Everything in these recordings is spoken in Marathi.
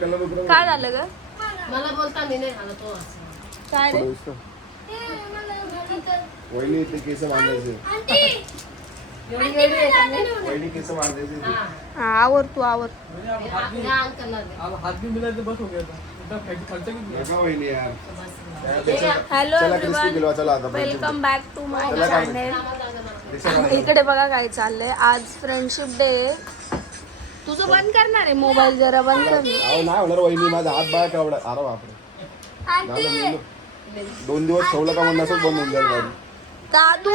काय झालं ग? मला बोलता मी नाही आला तो काय रे? वहिनी इथे केस बांधायचे. वहिनी केस बांधायचे. हा आवर तू आवर. हाथ भी मिला तो बस हो गया था. नका वहिनी यार. हॅलो चला क्रिस्पी दिलवा चला आता. वेलकम बॅक टू माय चला काय चॅनेल. इकडे बघा काय चाललंय. आज फ्रेंडशिप डे. तुझं बंद करणार आहे मोबाईल जरा बंद कर. अहो नाही होणार वहिनी माझा हात बाहेर कावडा. अरे बापरे. 2 दिवस ठेवलं का म्हणून असंच बंद होऊन जाईल गाडी. दादू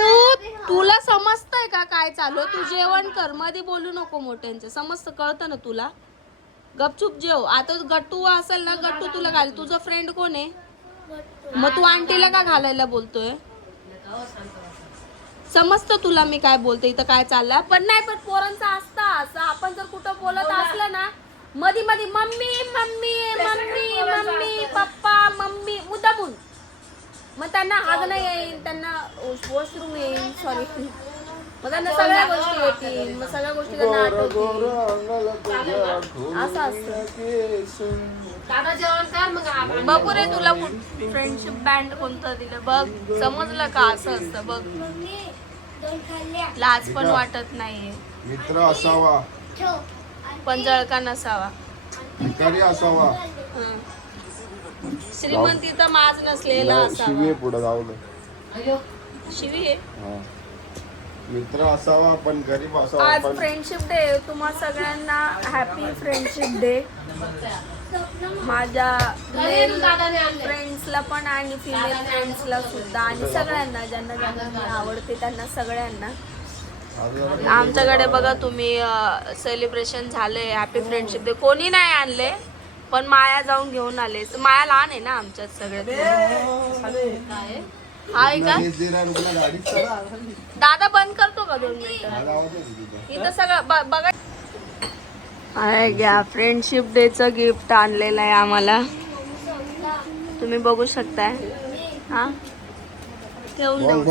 तुला समजतंय का काय चालू? तू जेवण कर, मध्ये बोलू नको मोठ्यांचं. समजतं, कळतं ना तुला? गपचूप जेव. आता गट्टू असेल ना, गट्टू तुला घाल. तुझा फ्रेंड कोण आहे? मग तू आंटीला का घालायला बोलतोय? समजतं तुला मी काय बोलते, इथं काय चाललंय? पण नाही, पण पोरांचं असतं असं. आपण जर कुठं बोलत असलं ना, मध्ये मध्ये mummy mummy mummy mummy papa mummy मुद्दामून, मग त्यांना हागणं येईल, त्यांना वॉशरूम येईल, सॉरी, मग त्यांना सगळ्या गोष्टी येतील, मग सगळ्या गोष्टी त्यांना आठवतील. असं असतं. बघू रे तुला फ्रेंडशिप बँड कोणतं दिलं बघ. समजलं का? असं असतं बघ. लाज पण वाटत नाहीये. मित्र असावा पण जळका नसावा. भिकारी असावा. श्रीमंती तर माज नसलेला शिवी असावा. पुढे जाऊ दे. शिवी आहे. हा. मित्र असावा पण गरीब असावा. आज पण फ्रेंडशिप डे. तुम्हा सगळ्यांना हॅपी फ्रेंडशिप डे. माझ्या मेल फ्रेंड्सला पण आणि फिमेल फ्रेंड्सला सुद्धा, आणि सगळ्यांना ज्यांना ज्यांना मी आवडते त्यांना सगळ्यांना. आमच्याकडे बघा तुम्ही सेलिब्रेशन झाले हॅपी फ्रेंडशिप डे. कोणी नाही आणले, पण माया जाऊन घेऊन आले. माया लहान आहे ना आमच्यात सगळ्यात. हाय का दादा? बंद करतो का 2 मिनिटं? इथं सगळं बघा. आहे घ्या, फ्रेंडशिप डेचं गिफ्ट आणलेलं आहे आम्हाला. तुम्ही बघू शकताय. हा ठेवून देऊ.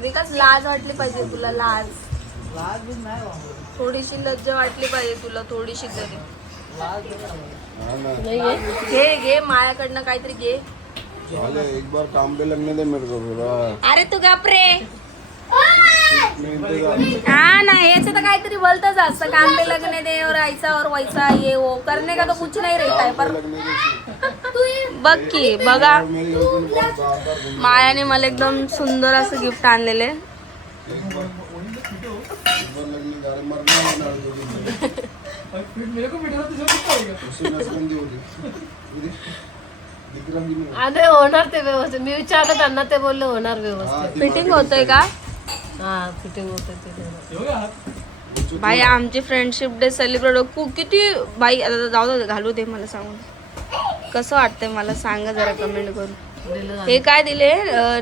विकास लाज वाटली पाहिजे तुला. लाज थोडीशी लज्ज वाटली पाहिजे तुला, थोडीशी तरी. घे घे माझ्याकडनं काहीतरी घे. एक बार काम पे लगने दे मेरे को. अरे तू गप रे. हाँ ना, ऐसे तो काहीतरी बोलतच असतं. काम पे लगने दे और ऐसा और वैसा ये वो करने का तो कुछ नहीं रहता है. पर बघ की बघा, मायाने मला एकदम सुंदर असं गिफ्ट आणलेलं आहे. अरे होणार ते व्यवस्थित. मी विचारलं त्यांना, ते बोलले होणार व्यवस्थित. फिटिंग होतंय का? हा फिटिंग होते ते. भाई आमची फ्रेंडशिप डे सेलिब्रेट किती भाई. आता जाऊ दे, घालू दे. मला सांगून कसं वाटतंय मला सांगा जरा कमेंट करून. हे काय दिले?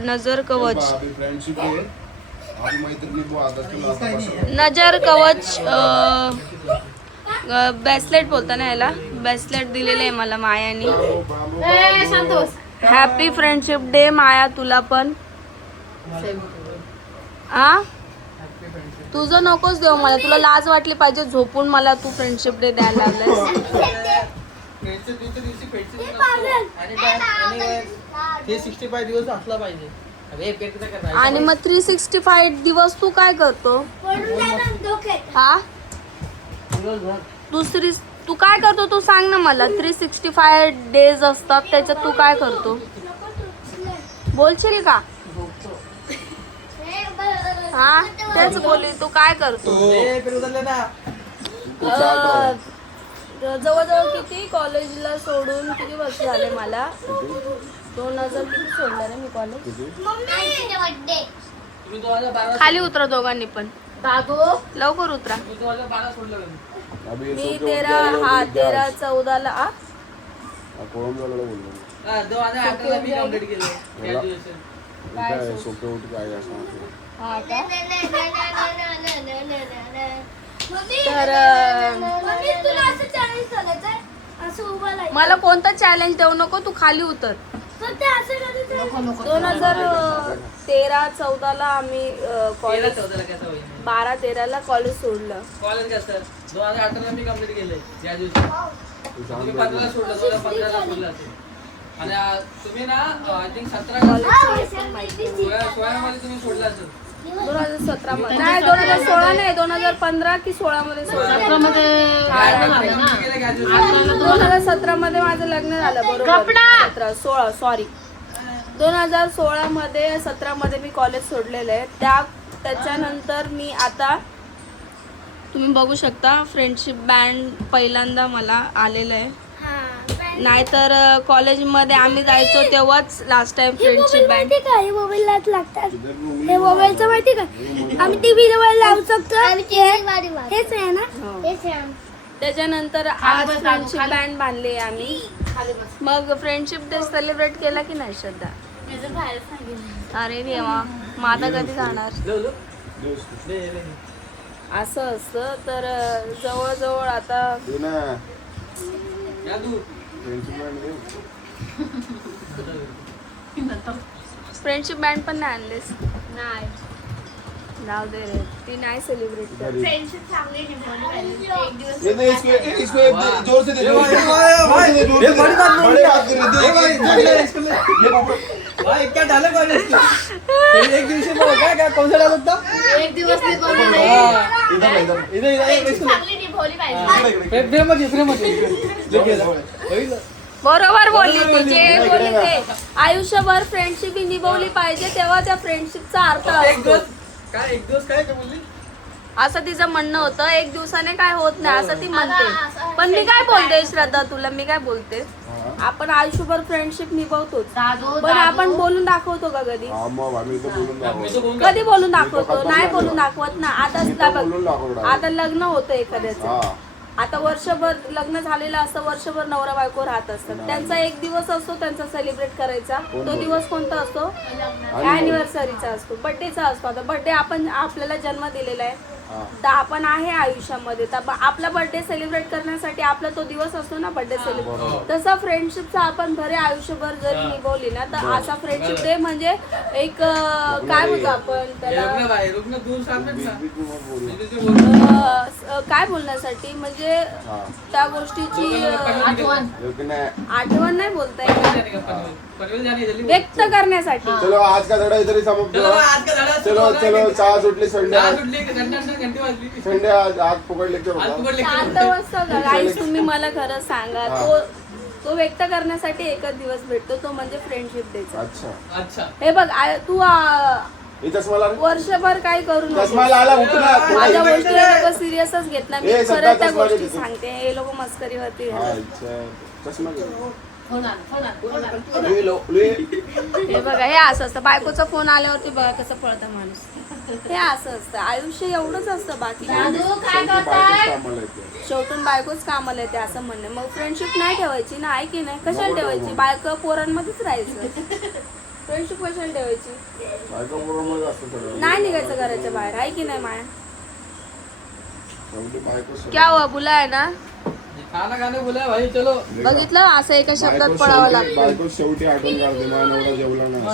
नजर कवच. नजर कवच ब्रेसलेट बोलता ना याला. ब्रेसलेट दिलेले आहे मला मायानी. हॅपी फ्रेंडशिप डे माया तुला पण. आ तुझं नकोच देऊ मला. तुला लाज वाटली पाहिजे. झोपून मला तू फ्रेंडशिप डे द्यायला लागलाय. 365 दिवस असला पाहिजे. आणि मग 365 दिवस तू काय करतो? हा दुसरी तू काय करतो? तू सांग ना मला. 365 डेज असतात, त्याच्यात तू काय करतो? बोलशील का? हा तेच बोलली. तू काय करतो? जवळजवळ किती कॉलेजला सोडून किती वर्ष झाले मला? 2000 किती सोडलं रे मी कॉलेज. खाली उतरा दोघांनी पण. दादू लवकर उतरा. मी 13-14 ला. तर मला कोणता चॅलेंज देऊ नको. तू खाली उतर. 2013-14 ला आम्ही कॉलेज 12-13 ला कॉलेज सोडलं. कॉलेज कसं 2018 मी कंप्लीट केलंय त्या दिवशी. तुम्ही 15 सोडलं, 2015 सोडलं असेल. आणि तुम्ही ना आय थिंक 17 सोळामध्ये तुम्ही सोडलं असेल. 2017 मध्ये नाही, 2016 नाही, 2015 की 16 मध्ये सोडलं. 17 मध्ये लग्न झालं ना. 2017 मध्ये माझं लग्न झालं बरोबर. 16 सॉरी 2016 मध्ये 17 मध्ये मी कॉलेज सोडलेलं आहे. त्याच्यानंतर मी आता तुम्ही बघू शकता फ्रेंडशिप बँड पहिल्यांदा मला आलेलं आहे. नाहीतर कॉलेजमध्ये आम्ही जायचो तेव्हाच लास्ट टाइम फ्रेंडशिप बँड. हे मोबाईललाच लागतात. हे मोबाईलचं माहिती का आम्ही टीव्हीवर लावू शकतो. हेच आहे ना. हेच आहे. त्याच्यानंतर आज फ्रेंडशिप बँड बांधली आहे आम्ही. मग फ्रेंडशिप डे सेलिब्रेट केला की नाही श्रद्धा? अरे देवा, मग आता कधी जाणार? असं असतं तर जवळजवळ आता फ्रेंडशिप बँड पण नाही आणलेस? नाही. जाऊ दे रे, ती नाही सेलिब्रेट करत. फ्रेंडशिप चांगली निभावली पाहिजे. एक दिवस जोर से दे, जोर से दे, ये बड़ी बात बड़ी बात कर रही भाई क्या डाले भाई इसके? एक दिवशी में क्या कौन सा डाल सकता? एक दिवस नाही बोलले नाही. इधर इधर इधर फ्रेंडशिप चांगली निभावली पाहिजे. प्रेम बरोबर बोलली तू, जे बोलली ते. आयुष्यभर फ्रेंडशिप ही निभावली पाहिजे, तेव्हा त्या फ्रेंडशिपचा अर्थ असतो. एक दिवस काय बोलली? असं तिचं म्हणणं होतं. एक दिवसाने काय होत नाही असं ती म्हणते. पण मी काय बोलते श्रद्धा तुला, मी काय बोलते, आपण आयुष्यभर फ्रेंडशिप निभावतोच, पण आपण बोलून दाखवतो का कधी? कधी बोलून दाखवतो? नाही बोलून दाखवत ना. आता लग्न होतं एखाद्याचं, आता वर्षभर लग्न झालेलं असतं, वर्षभर नवरा बायको राहत असतात. त्यांचा एक दिवस असतो त्यांचा सेलिब्रेट करायचा. तो दिवस कोणता असतो? अॅनिव्हर्सरीचा असतो, बर्थडेचा असतो. आता बर्थडे आपण आपल्याला जन्म दिलेला आहे, तर आपण आहे आयुष्यामध्ये, तर आपला बर्थडे सेलिब्रेट करण्यासाठी आपला तो दिवस असतो ना बर्थडे सेलिब्रेट. तसा फ्रेंडशिपचा आपण भरे आयुष्यभर जर निभवली ना, तर असा फ्रेंडशिप डे म्हणजे एक काय म्हणतो आपण त्याला, काय बोलण्यासाठी म्हणजे त्या गोष्टीची आठवण नाही बोलता येत, व्यक्त करण्यासाठी. चलो आज का धडा इधर ही समाप्त हुआ. चलो चलो चहा सुटली. संडे आज फुकट लेक्चर होता. शांत बसतो का गाईस? तुम्ही मला खरं सांगा, तो व्यक्त करण्यासाठी एकच दिवस भेटतो, तो म्हणजे फ्रेंडशिप डेचा. अच्छा हे बघ तू हे चष्मा लाव. वर्षभर काय करू चष्मा नको. लाला उठ ना. माझ्या गोष्टीला लोक सिरियसच घेत नाही. ए, मी सध्या खरंच त्या चष्मा गोष्टी घेतो. सांगते. हे लोक मस्करी होती. अच्छा चष्मा घे. होणार. ले लो ले. हे बघा, हे असं असतं. बायकोचा फोन आल्यावरती बघा कसं पळतं माणूस. हे असं असतं आयुष्य, एवढंच असतं. बाकी काय नाही. शेवटून बायकोच कामाला येते असं म्हणणे. मग फ्रेंडशिप नाही ठेवायची ना, आहे की नाही? कशाला ठेवायची? बायको पोरांमध्येच राहायचं. फ्रेंडशिप कशाला ठेवायची? नाही निघायचं घराच्या बाहेर, आहे की नाही माया? क्या हुआ, बुलाय ना? खाना खाने बोला भाई चलो. बघितलं, असं एका शब्दात पळावं लागतं. बायको शेवटी आठवण काढते, माझा नवरा जेवला नाही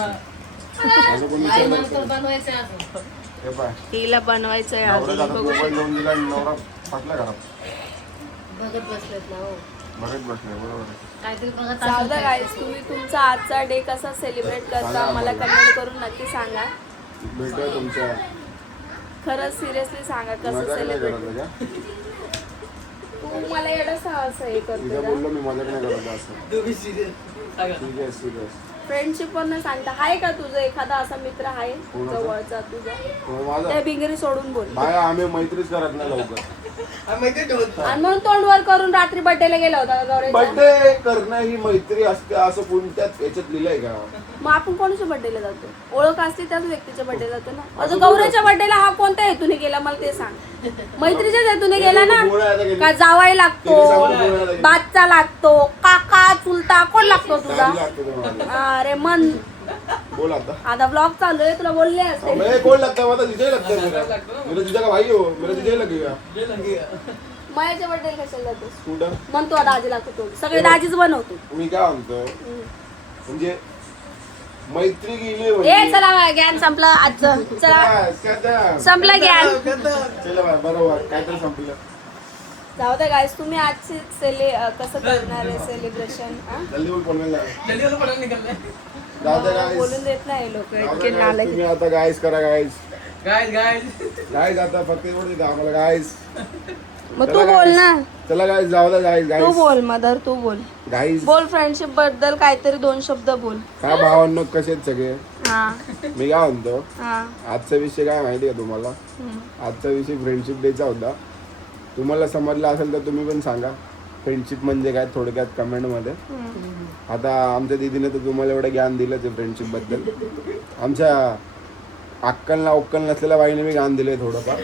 असं कोण आई विचारलं नंतर का? बनवायचं अजून. हे पाय, तिला बनवायचंय नवऱ्याचा अजून. हातात बघू मोबाईल लावून दिला आणि नवरा फाटला घरात. बघत बसलेत ना हो. बघत बसले बरोबर आहे. काहीतरी बघत जाऊद्या असेल. गाईस, तुम्ही तुमचा आजचा डे कसा सेलिब्रेट करता मला कमेंट करून नक्की सांगा. भेटूया तुमच्या. खरंच सिरियसली सांगा कसं मजाक नाही सेलिब्रेट. करत का? तू मला एवढं असं हे तिला करतो बोललो मी मजाक नाही करत असं. तुम्ही सिरियस सिरियस फ्रेंडशिप पण न सांगता. आहे का तुझं एखादा असा मित्र आहे कोणाचा? जवळचा तुझा? माझा त्या बिंगरी सोडून बोल. बाया आम्ही मैत्रीच करत नाही लवकर. आणि म्हणून तोंडवर करून रात्री बर्थडेला गेला होता का गौरीच्या? बर्थडे करणं ही मैत्री असते असं कोणत्याच याच्यात लिहिलंय का? मग आपण कोणाच्या बर्थडेला जातो? ओळख असते त्याच व्यक्तीच्या बर्थडेला जातो ना. अजून गौरीच्या बर्थडेला हा कोणत्या हेतूने गेला मला ते सांग. मैत्रीच्याच हेतूने गेला ना? का जावाई लागतो, बाच्चा लागतो, काका चुलता कोण लागतो तुझा? अरे मन बोल आता ब्लॉग चालू आहे, तुला बोलले असते. मैं कौन लगता है? मतलब तुझे लगता है मेरा जीजा का भाई हो, मेरा जीजा लगेगा. मायाच्या बर्थडेला कशाला जातोस? कुठं म्हणतो दाजी लागतो तो. सगळे दाजीच बनवतो. मी काय म्हणतो म्हणजे मैत्री गेली ए म्हणजे चला ज्ञान संपलं आजचं. चला बस, काय संपलं ज्ञान. चला बाय, बरोबर काय तर संपलं. जाऊ दे गाईस, तुम्ही आजची कसं करणार आहे सेलिब्रेशन? जल्दी बोल पनवेलला. जल्दी वाला पडायला निकलले. जाऊ दे guys. बोलून देत नाही लोक जाऊ इतके दे guys. नालायक. तुम्ही आता गाईज करा गाईज. गाइस आता फक्त एवढं देता आम्हाला गाईज. मग तू बोल ना, चला गाईज जाऊ दे गाईज तू गाईज बोल मदर, तू बोल गाईज. बोल फ्रेंडशिप बद्दल काहीतरी 2 शब्द बोल. काय भावांनो कसे आहेत सगळे? हा मी काय म्हणतो, हा आजचा विषय काय माहिती आहे तुम्हाला? आजचा विषय फ्रेंडशिप डेचा होता. तुम्हाला समजला असेल तर तुम्ही पण सांगा फ्रेंडशिप म्हणजे काय थोडक्यात कमेंट मध्ये. आता आमच्या दीदीने तर तुम्हाला एवढं ज्ञान दिलंच आहे फ्रेंडशिप बद्दल. आमच्या अक्कल नसलेल्या बाईने मी ज्ञान दिलंय थोडंफार.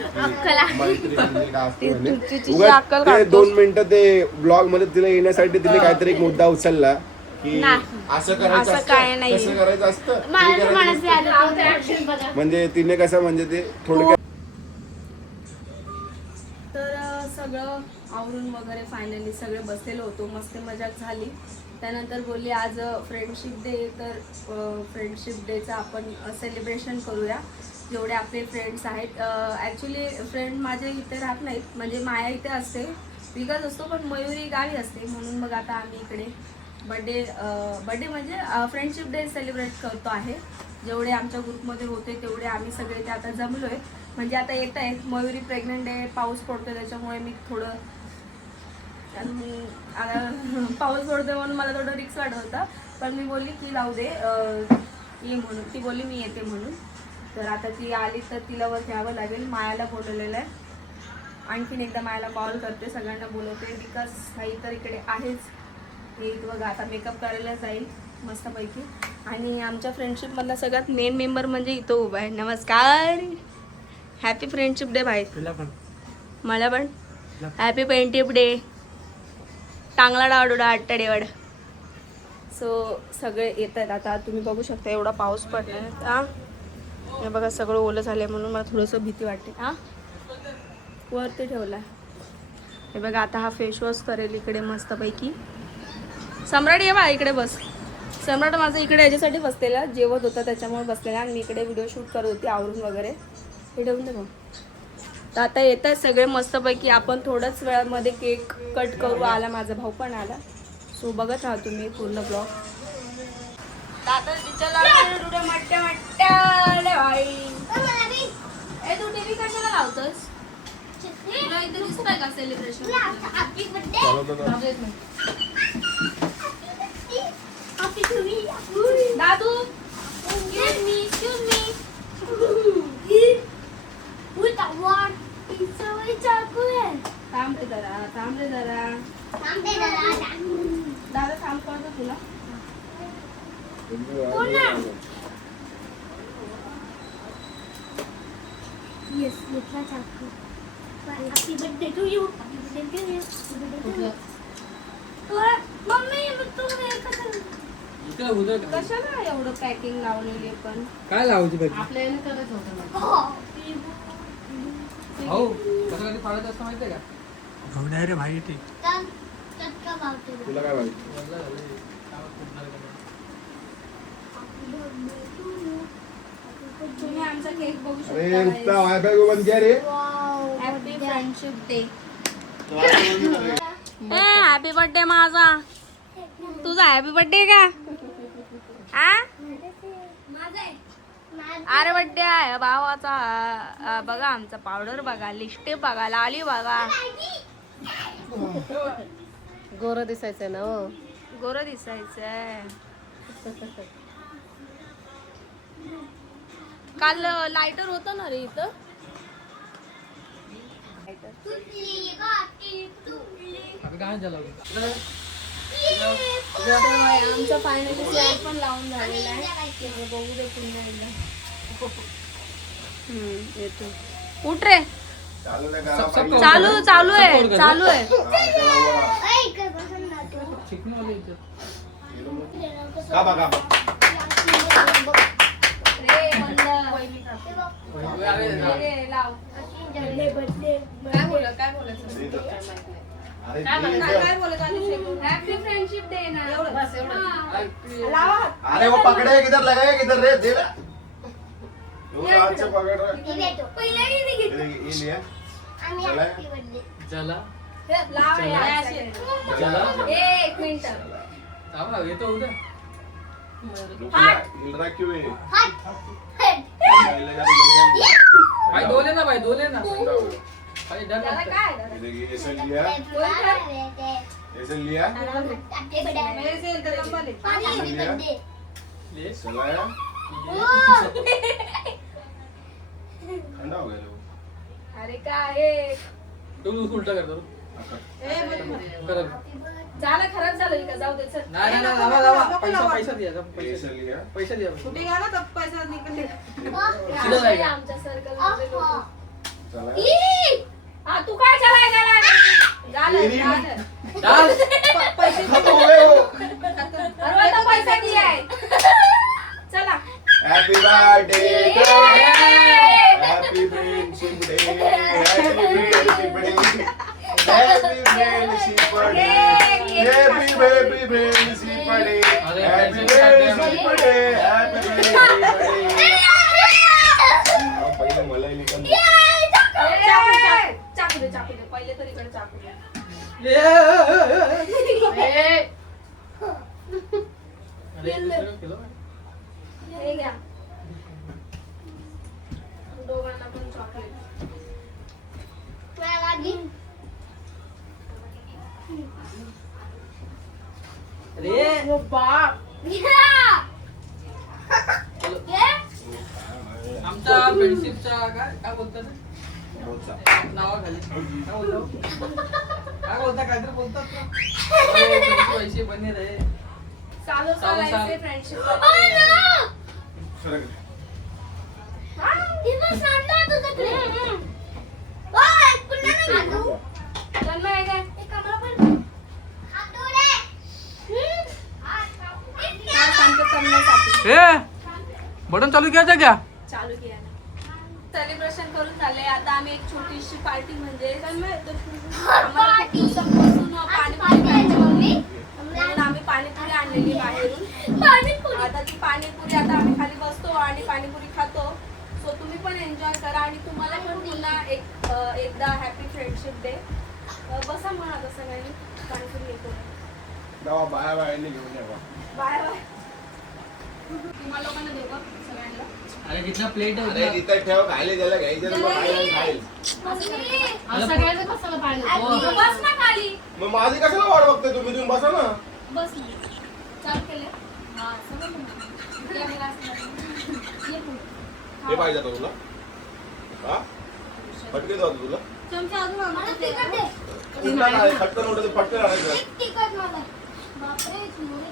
मैत्री म्हणजे काय असतं म्हणे. तुझी उगाच अक्कल ते काढतोस. 2 मिनिटं ते ब्लॉग मध्ये तिला येण्यासाठी तिने काहीतरी एक मुद्दा उचलला की नाही. असं करायचं असं असतं, काय नाही. तसं करायचं असतं, हे माझ्या करायचं मनात असतं. आलं ते. म्हणजे तिने कसं म्हणजे ते थोडक्यात तर सगळं आवरून वगैरे फायनली सगळे बसलेलो होतो, मस्त मजाक झाली. त्यानंतर बोलली आज फ्रेंडशिप डे, तर फ्रेंडशिप डेचं आपण सेलिब्रेशन करूया. जेवढे आपले फ्रेंड्स आहेत, ॲक्च्युली फ्रेंड माझे इथे राहत नाहीत, म्हणजे माया इथे असते, विकास असतो, पण मयुरी गावी असते. म्हणून मग आता आम्ही इकडे बड्डे म्हणजे फ्रेंडशिप डे सेलिब्रेट करतो आहे. जेवढे आमच्या ग्रुपमध्ये होते तेवढे आम्ही सगळे ते आता जमलो आहे. म्हणजे आता येत आहे, मयुरी प्रेग्नंट आहे, पाऊस पडतो, त्याच्यामुळे मी थोडं पाऊस पडतो म्हणून मला थोडं रिक्स वाटत होता. पण मी बोलली की जाऊ दे, ये म्हणून. ती बोलली मी येते म्हणून. तर आता ती आली तर तिला वर घ्यावं लागेल. मायाला बोलवलेलं आहे, आणखीन एकदा मायाला कॉल करते, सगळ्यांना बोलवते, बिकॉज काही तर इकडे आहेच. हे बघा आता मेकअप करायला जाईल मस्तपैकी. आणि आमच्या फ्रेंडशिपमधला सगळ्यात मेन मेंबर म्हणजे इथं उभा आहे. नमस्कार, हॅपी फ्रेंडशिप डे भाई. मला पण हॅपी फ्रेंडशिप डे. चांगला डावडुडा आट्टाडेवाड. सो सगळे येत आहेत आता. तुम्ही बघू शकता एवढा पाऊस पडलाय. हां हे बघा सगळं ओलं झालं आहे, म्हणून मला थोडंसं भीती वाटते. हां वरती ठेवला आहे. हे बघा आता हा फेसवॉश करेल इकडे मस्तपैकी. सम्राट ये बा इकडे बस. सम्राट माझं इकडे याच्यासाठी बसलेला, जेवत होता त्याच्यामुळे बसलेला, आणि मी इकडे व्हिडिओ शूट करत होती आवरून वगैरे. हे ठेवून दे मग. तर आता येत आहेत सगळे मस्तपैकी. आपण थोड्याच वेळामध्ये केक कट करू. आला माझा भाऊ पण आला. सो बघत राहा तुम्ही पूर्ण ब्लॉग. दादा तू टीव्ही कशाला लावतोस? तुला इथे दिसतंय का सेलिब्रेशन? दादू excuse me. थांब रे जरा. दादा थांब करतो तुला. Yes, घेतला चाकू. Happy birthday to you. Happy birthday to you. Happy birthday to you. Mummy तू हे कसं कशाला एवढं पॅकिंग लावलेली आहे पण? काय लावायची पाहिजे? आपल्या याने करायचं होतं ना. भाऊ कसं कधी फाडायचं असतं माहितीये का? चटका मारतो. तुला काय माहिती? तुम्ही आमचा केक बघू अरे शकता. नुसता वायफाय को बंद किया रे. Happy friendship day. Happy birthday माझा. तुझा हॅपी बर्थडे का? अरे बर्थडे आहे भावाचा. बघा आमचा पावडर बघा, लिपस्टिक बघा, लाली बघा. गोरं दिसायचं ना हो. गोरं दिसायचंय. काल लायटर होतं ना रे इथं. आपण काय झालं? आमचा फायनली स्लॅब पण लावून झालेला आहे. बघू दे पुन्हा एकदा. येतो. उठ रे. चालू आहे. चिकनवाले इथे. लाव. काय बोलायचं? काय बोलायचं? हॅपी फ्रेंडशिप डे ना. अरे वो पकड़े किधर लगाए किधर रे दे ना. वो हाथ से पकड़ रहा है. ये लिया. चला लावा या असे. चला. एक मिनिट. थांबा, येतो उद्या. क्यों आहे? भाई दोले ना, भाई दोले ना. भाई डर त्याला लगता है. काय दादा? ऐसे लिया ऐसे लिया ले. चलाया ठंडा हो गया लो. अरे काय आहे? तू उलटा कर दो. कर. झालं खराब झालं का जाऊ दे चल. नाही नाही नाही, लावा पैसा दिया जा, ऐसे लिया पैसा दिया. हे जाएगा. आमच्या सर्कल मध्ये लोकं. चला हा तू काय झालाय झालं. डाल. खत्म हो गए वो. अरे आता पैसा दिलाय. चला. Happy birthday happy friendship day happy friendship day happy friendship day happy friendship day happy friendship day happy friendship day. पहिले मला लिखन चाकू दे पहिले तर इकडे चाकू दे. अरे दुसरं खेळो. हे घ्या दोघांना पण चॉकलेट. अरे बाप. आमच्या फ्रेंडशिपच्या काय बोलतात नावाखाली काय बोलतात काहीतरी बोलतात ना. पैसे बने रहे. चालू चालू. चालायचे फ्रेंडशिप. सरक जन्म आहे काय? काय सांगतो करण्यासाठी बटन चालू करायचं क्या. चालू केलं. सेलिब्रेशन करून झाले. आता आम्ही एक छोटीशी पार्टी म्हणजे आम्हाला खूप दिवसापासून पाणीपुरी खायची होती. म्हणून आम्ही पाणीपुरी आणलेली बाहेरून. आता ती पाणीपुरी आता आम्ही खाली बसतो आणि पाणीपुरी खातो. सो तुम्ही पण एन्जॉय करा आणि तुम्हाला पण पुन्हा एकदा हॅपी फ्रेंडशिप डे. बसा म्हणा आता सगळ्यांनी पाणीपुरी येतो. दवा बाया बायांनी घेऊन या बा. Bye bye. तुम्हाला लोकांना देऊ का सगळ्यांना? अरे कितना प्लेट है अरे उधर. तिथं ठेव खायला द्यायला घ्यायचं ना, मग खायला खाईल. सगळ्यांचं कशाला पाहिजे बस ना खाली. मग माझी कशाला वाट बघते तुम्ही बसा ना. बस ना. चालू केले. हा समजलं ना. या glass मध्ये. ये पुढे. हे पाहिजे आता तुला हा फटके देऊ आता तुला चमचा अजून आम्हाला तिखट दे. उलटा नाही, फटकन उलट फटके आणायचं. एक तिखट मला. बापरे चिमणे.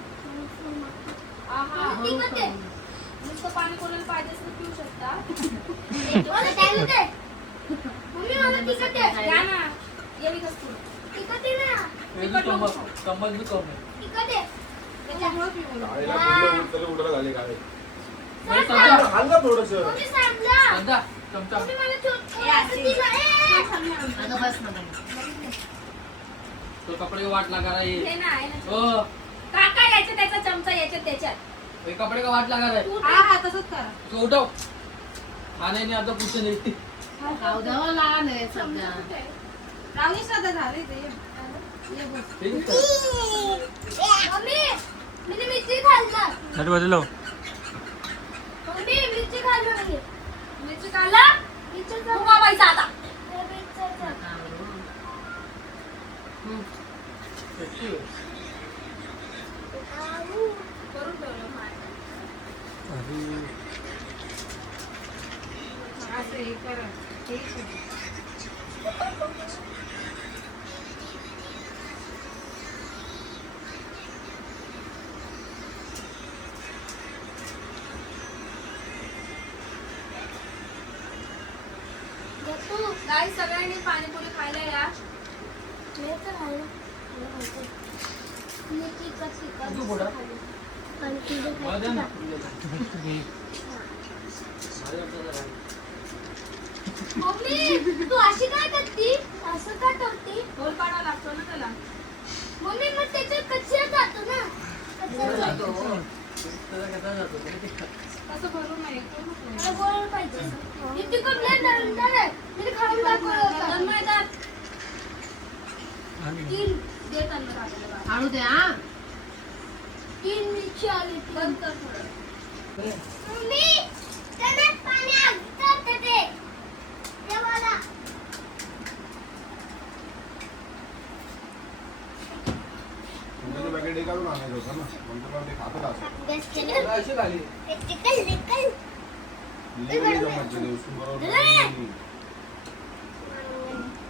आहा. तिखट दे. नुसतं पाणी कोणाला पाहिजे असेल तर पिऊ शकता. मला टॅली दे. मम्मी मला तिखट दे. द्या ना. ये विकस तू. तिखट दे ना. ये भी कम्बल भी कम है. तिखट दे. त्याच्यामुळे पिऊ. आईला बोललो उलटले उलटले झाले काय ये चमचा. खाल ना थोडंसं. मम्मी सांगला. चमचा. चमचा. मम्मी मला थोडं दिलं. अगं बस ना बाई. तो कपड़े को वाट लगा रहा है हे ये. ना आहे ना. ओ काका याच्यात त्याचा चमचा याच्यात त्याच्यात. ये कपड़े का वाट लगा रहा है. हा तसंच करा. तो उठाओ. खाने नहीं आता कुछ नहीं. खाऊ द्यावं लहान आहे सध्या. रावणी श्रद्धा झाली ते. ठीक है. मम्मी मी मिरची खाल्ला. अरे बदलो. मम्मी मिरची खाल्लो मी. मिरची काढला. मिरची तू का बाईचा आता. करून ठेवलं माझ्या. असं हे करा. हे करा. गाईस सगळ्यांनी पाणीपुरी खायला या. तू बोला. माझ्या ना. मम्मी तू अशी काय करती असं काय करती होल पाडावा लागतो ना त्याला. मम्मी मग त्याच्यात कच्चा जातो ना कच्चा जातो. कसं भरून नाही. मला गोड पाहिजे. हे तिखट लय दणदण आहे. मी खाऊन दाखवलं होतं. मैदान तीन दे त्यांना काढायला. आणू दे हा. तीन मिरची आली बंद कर थोडं. मम्मी त्याने पाणी आगतात ते मला तुमचं पॅकेट हे काढून आणायचं होतं ना मग तुला ते खातच असं गॅस केलं तुला अशी झाली टिकल टिकल लिहिलेली जमत नाही, उसून बरोबर नाही.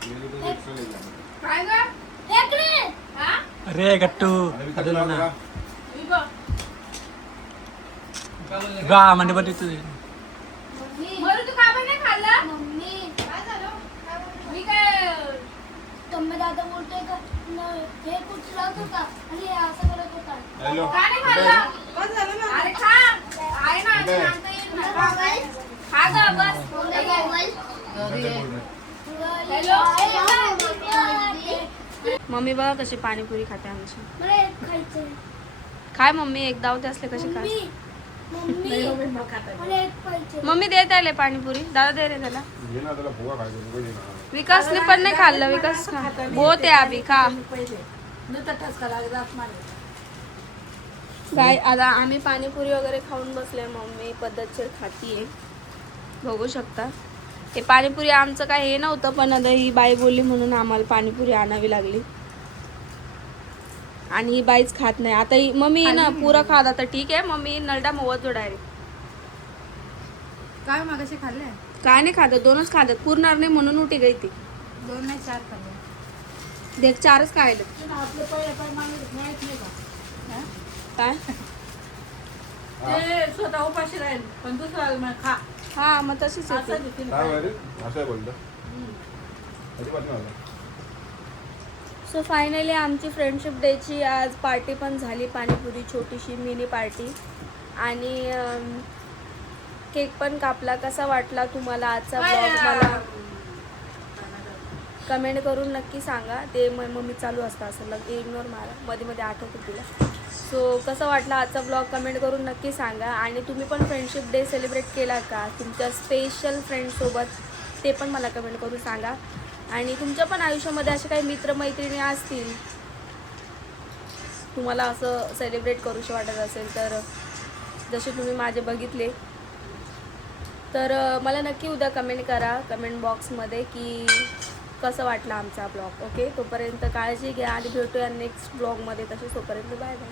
लिहिलेली तर extra लिहिलं. काय गं? हेकडे हा? अरे गट्टू आणि मी त्याला बघा, ही बघ. काय म्हणलं गा म्हणजे बघ तुझे मम्मी मरू तू का पण नाही खाल्लं? मम्मी काय झालं? मी काय तुम्ही दादा बोलतोय का हे कुठं लावत होता आणि हे असं करत होता हॅलो का नाही खाल्लं? अरे खा. आहे ना, कुठे? सांगता येईल ना. खा गं, बस. मम्मी बघा कशी पाणीपुरी खाते आमची. मला एक खायचंय काय मम्मी एक दावते असले कसे काय? मम्मी मला एक पाहिजे मम्मी दे त्याला पाणीपुरी. दादा दे रे त्याला. घे ना त्याला फुगा खायचं फुगा दे ना. विकासने पण नाही खाल्लं. विकास बहुत आहे अभि खा. काय आता आम्ही पाणीपुरी वगैरे खाऊन बसले. मम्मी पद्धतशीर खातीये, बघू शकता. हे पाणीपुरी आमचं काय हे नव्हतं, पण आता ही बाई बोलली म्हणून आम्हाला पाणीपुरी आणावी लागली. आणि ही बाईच खात नाही. आता ही मम्मी ना पुरा खात आता ठीक आहे. मम्मी नलडा मोवत जो डायरेक्ट काय मागाशी खाल्ले? काय नाही खात, दोनच खातात. पुरणार नाही म्हणून उठी गई ती. 2 नाही 4 खाल्ले. देख 4च खायला. आपले पहिले पण मागत माहित नाही का? काय ते स्वतः उपाशी राहील पण दुसरा खा हा मग तशीच येते. असं देतील. काय बरं? असं आहे बोलतं अजिबात नाही आलं. सो फायनली आमची फ्रेंडशिप डेची आज पार्टी पण झाली. पाणीपुरी छोटीशी मिनी पार्टी आणि केक पण कापला. कसा वाटला तुम्हाला आजचा ब्लॉग मला कमेंट करून नक्की सांगा. ते मम्मी चालू असतं असं इग्नोर मारा, मध्ये मध्ये आठवतं तिला. सो कसं वाटला आजचा ब्लॉग कमेंट करून नक्की सांगा. आणि तुम्ही पण फ्रेंडशिप डे सेलिब्रेट केला का तुमच्या स्पेशल फ्रेंडसोबत, ते पण मला कमेंट करून सांगा. आणि तुमच्या पण आयुष्यामध्ये असे काही मित्रमैत्रिणी असतील तुम्हाला असं सेलिब्रेट करूशी वाटत असेल तर, जसे तुम्ही माझे बघितले, तर मला नक्की उद्या कमेंट करा कमेंट बॉक्समध्ये की कसं वाटलं आमचा ब्लॉग. ओके, तोपर्यंत काळजी घ्या आणि भेटूया नेक्स्ट ब्लॉगमध्ये. तसे तोपर्यंत बाय बाय.